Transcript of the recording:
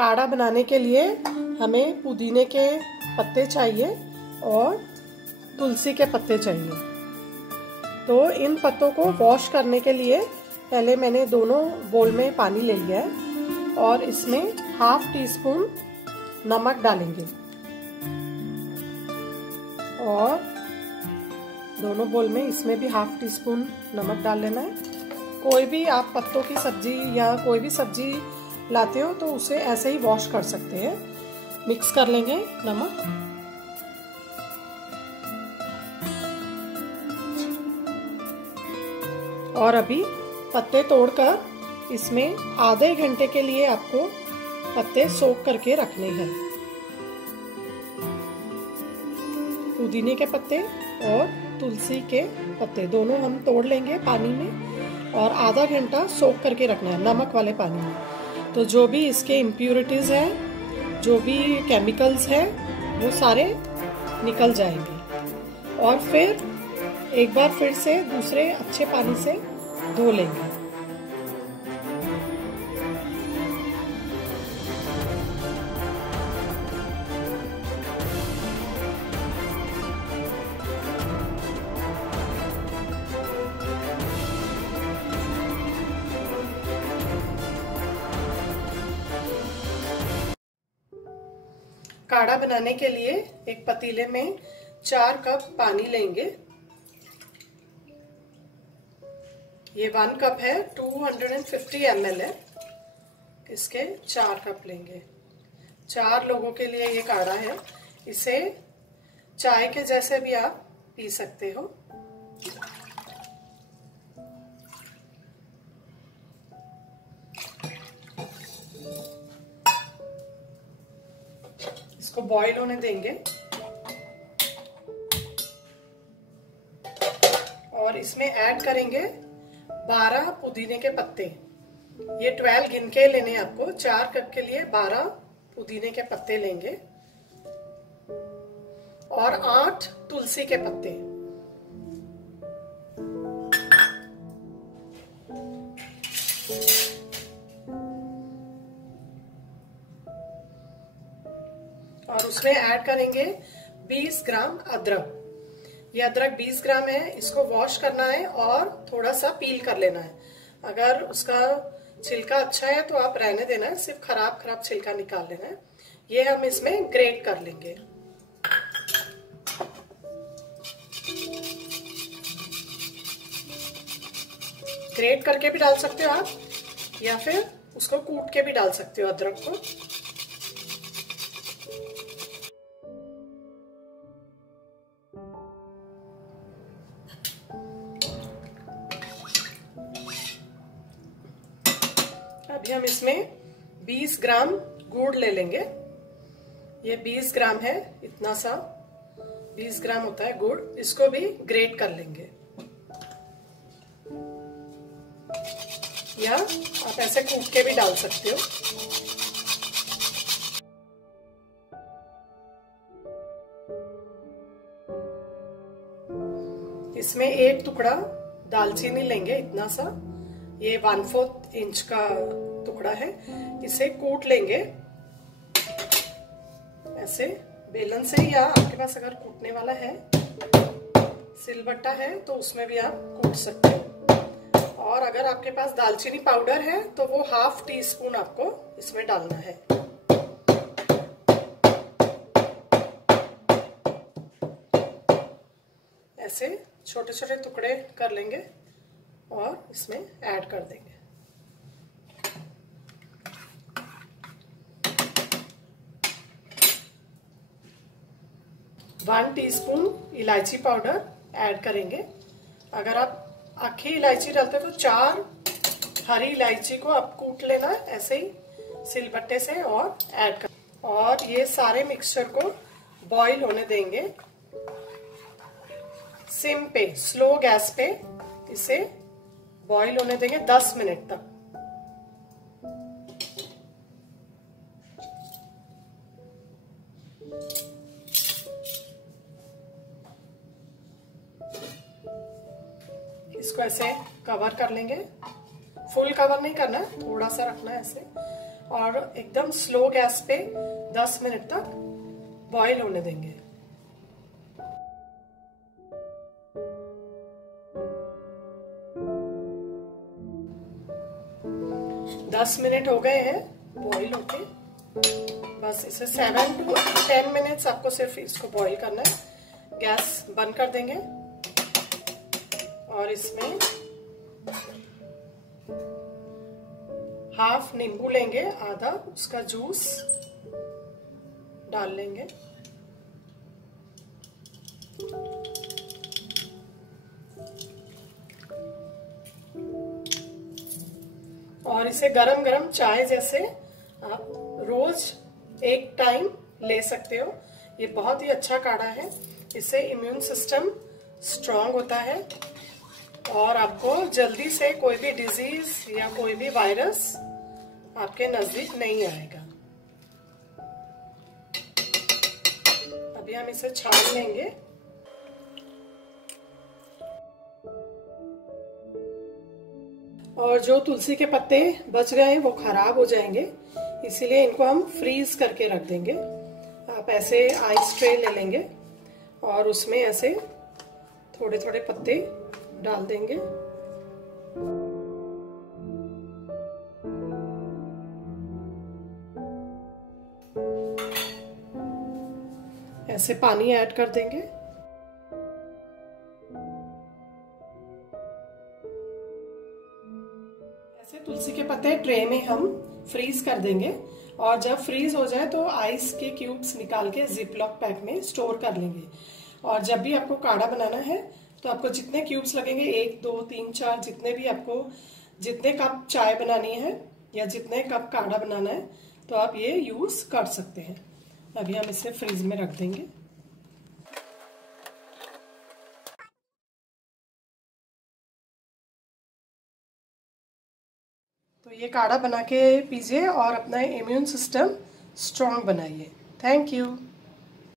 काढ़ा बनाने के लिए हमें पुदीने के पत्ते चाहिए और तुलसी के पत्ते चाहिए। तो इन पत्तों को वॉश करने के लिए पहले मैंने दोनों बोल में पानी ले लिया है और इसमें ½ टीस्पून नमक डालेंगे और दोनों बोल में इसमें भी ½ टीस्पून नमक डाल लेना है। कोई भी आप पत्तों की सब्जी या कोई भी सब्जी लाते हो तो उसे ऐसे ही वॉश कर सकते हैं। मिक्स कर लेंगे नमक। और अभी पत्ते तोड़कर इसमें आधे घंटे के लिए आपको पत्ते सोक करके रखने हैं। पुदीने के पत्ते और तुलसी के पत्ते दोनों हम तोड़ लेंगे पानी में और आधा घंटा सोक करके रखना है नमक वाले पानी में। तो जो भी इसके इम्प्यूरिटीज हैं, जो भी केमिकल्स हैं, वो सारे निकल जाएंगे और फिर एक बार फिर से दूसरे अच्छे पानी से धो लेंगे। काढ़ा बनाने के लिए एक पतीले में 4 कप पानी लेंगे। ये 1 कप है, 250 ml है, इसके 4 कप लेंगे। 4 लोगों के लिए ये काढ़ा है। इसे चाय के जैसे भी आप पी सकते हो। इसको बॉईल होने देंगे और इसमें ऐड करेंगे 12 पुदीने के पत्ते। ये 12 गिन के लेने आपको। 4 कप के लिए 12 पुदीने के पत्ते लेंगे और 8 तुलसी के पत्ते। और उसमें ऐड करेंगे 20 ग्राम अदरक। ये अदरक 20 ग्राम है। इसको वॉश करना है और थोड़ा सा पील कर लेना है। अगर उसका छिलका अच्छा है तो आप रहने देना है, सिर्फ खराब छिलका निकाल लेना है। ये हम इसमें ग्रेट कर लेंगे। ग्रेट करके भी डाल सकते हो आप या फिर उसको कूट के भी डाल सकते हो अदरक को। अभी हम इसमें 20 ग्राम गुड़ ले लेंगे। ये 20 ग्राम है, इतना सा 20 ग्राम होता है गुड़। इसको भी ग्रेट कर लेंगे या आप ऐसे कूट के भी डाल सकते हो। इसमें एक टुकड़ा दालचीनी लेंगे, इतना सा। ये 1/4 इंच का टुकड़ा है। इसे कूट लेंगे ऐसे बेलन से, या आपके पास अगर कूटने वाला है, सिलबट्टा है, तो उसमें भी आप कूट सकते हो। और अगर आपके पास दालचीनी पाउडर है तो वो ½ टीस्पून आपको इसमें डालना है। ऐसे छोटे छोटे टुकड़े कर लेंगे और इसमें ऐड कर देंगे। वन टीस्पून इलायची पाउडर ऐड करेंगे। अगर आप अक्खी इलायची डालते हो तो 4 हरी इलायची को आप कूट लेना ऐसे ही सिलबट्टे से और ऐड कर। और ये सारे मिक्सचर को बॉईल होने देंगे सिम पे, स्लो गैस पे। इसे बॉईल होने देंगे 10 मिनट तक। इसको ऐसे कवर कर लेंगे। फुल कवर नहीं करना, थोड़ा सा रखना है ऐसे। और एकदम स्लो गैस पे 10 मिनट तक बॉईल होने देंगे। दस मिनट हो गए हैं बॉईल होके। बस इसे 7 to 10 मिनट्स आपको सिर्फ इसको बॉईल करना है। गैस बंद कर देंगे और इसमें हाफ नींबू लेंगे, आधा उसका जूस डाल लेंगे। और इसे गरम गरम चाय जैसे आप रोज एक टाइम ले सकते हो। ये बहुत ही अच्छा काढ़ा है, इससे इम्यून सिस्टम स्ट्रांग होता है और आपको जल्दी से कोई भी डिजीज या कोई भी वायरस आपके नजदीक नहीं आएगा। अभी हम इसे छान लेंगे। और जो तुलसी के पत्ते बच गए हैं वो खराब हो जाएंगे, इसीलिए इनको हम फ्रीज करके रख देंगे। आप ऐसे आइस ट्रे ले लेंगे और उसमें ऐसे थोड़े थोड़े पत्ते डाल देंगे। ऐसे पानी ऐड कर देंगे। ऐसे तुलसी के पत्ते ट्रे में हम फ्रीज कर देंगे और जब फ्रीज हो जाए तो आइस के क्यूब्स निकाल के जिपलॉक पैक में स्टोर कर लेंगे। और जब भी आपको काढ़ा बनाना है तो आपको जितने क्यूब्स लगेंगे, 1 2 3 4, जितने भी आपको, जितने कप चाय बनानी है या जितने कप काढ़ा बनाना है तो आप ये यूज कर सकते हैं। अभी हम इसे फ्रीज में रख देंगे। तो ये काढ़ा बना के पीजिए और अपना इम्यून सिस्टम स्ट्रांग बनाइए। Thank you.